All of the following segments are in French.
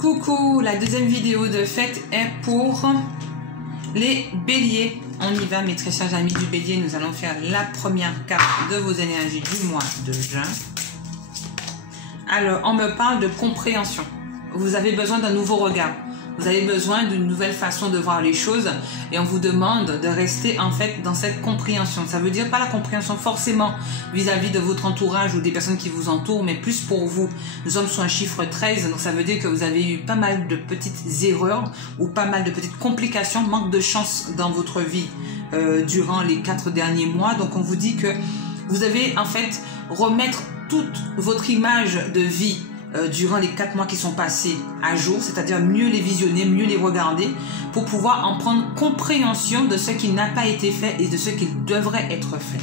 Coucou, la deuxième vidéo de fête est pour les béliers. On y va mes très chers amis du bélier, nous allons faire la première carte de vos énergies du mois de juin. Alors, on me parle de compréhension. Vous avez besoin d'un nouveau regard. Vous avez besoin d'une nouvelle façon de voir les choses et on vous demande de rester en fait dans cette compréhension. Ça veut dire pas la compréhension forcément vis-à-vis de votre entourage ou des personnes qui vous entourent, mais plus pour vous. Nous sommes sur un chiffre 13, donc ça veut dire que vous avez eu pas mal de petites erreurs ou pas mal de petites complications, manque de chance dans votre vie durant les 4 derniers mois. Donc on vous dit que vous devez en fait remettre toute votre image de vie durant les 4 mois qui sont passés à jour, c'est-à-dire mieux les visionner, mieux les regarder pour pouvoir en prendre compréhension de ce qui n'a pas été fait et de ce qui devrait être fait.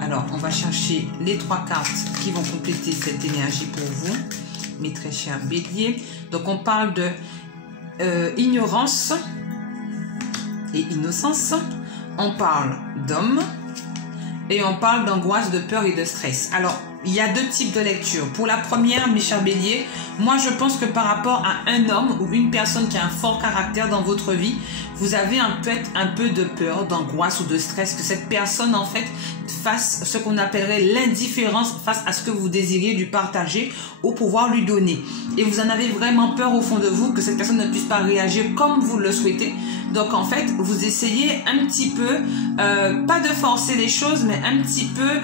Alors, on va chercher les 3 cartes qui vont compléter cette énergie pour vous, mes très chers béliers. Donc, on parle de ignorance et innocence, on parle d'homme et on parle d'angoisse, de peur et de stress. Alors, il y a 2 types de lecture. Pour la première, mes chers béliers, moi je pense que par rapport à un homme ou une personne qui a un fort caractère dans votre vie, vous avez peut-être un peu de peur, d'angoisse ou de stress que cette personne en fait fasse ce qu'on appellerait l'indifférence face à ce que vous désirez lui partager ou pouvoir lui donner. Et vous en avez vraiment peur au fond de vous que cette personne ne puisse pas réagir comme vous le souhaitez. Donc en fait, vous essayez un petit peu, pas de forcer les choses, mais un petit peu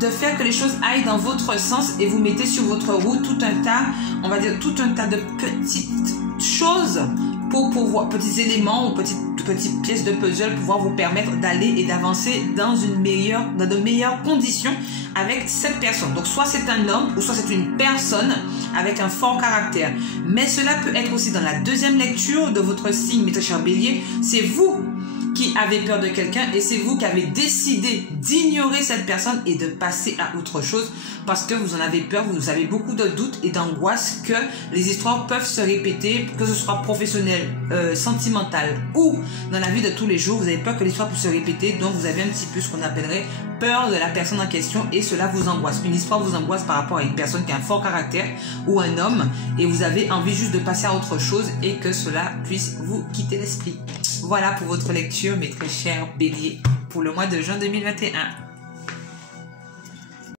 de faire que les choses aillent dans votre sens et vous mettez sur votre route tout un tas, on va dire tout un tas de petites choses pour pouvoir, petits éléments ou petites pièces de puzzle, pouvoir vous permettre d'aller et d'avancer dans de meilleures conditions avec cette personne. Donc soit c'est un homme ou soit c'est une personne avec un fort caractère. Mais cela peut être aussi dans la deuxième lecture de votre signe, mes très chers béliers, c'est vous qui avez peur de quelqu'un et c'est vous qui avez décidé d'ignorer cette personne et de passer à autre chose parce que vous en avez peur, vous avez beaucoup de doutes et d'angoisse que les histoires peuvent se répéter, que ce soit professionnel, sentimental ou dans la vie de tous les jours, vous avez peur que l'histoire puisse se répéter, donc vous avez un petit peu ce qu'on appellerait peur de la personne en question et cela vous angoisse. Une histoire vous angoisse par rapport à une personne qui a un fort caractère ou un homme et vous avez envie juste de passer à autre chose et que cela puisse vous quitter l'esprit. Voilà pour votre lecture, mes très chers béliers, pour le mois de juin 2021.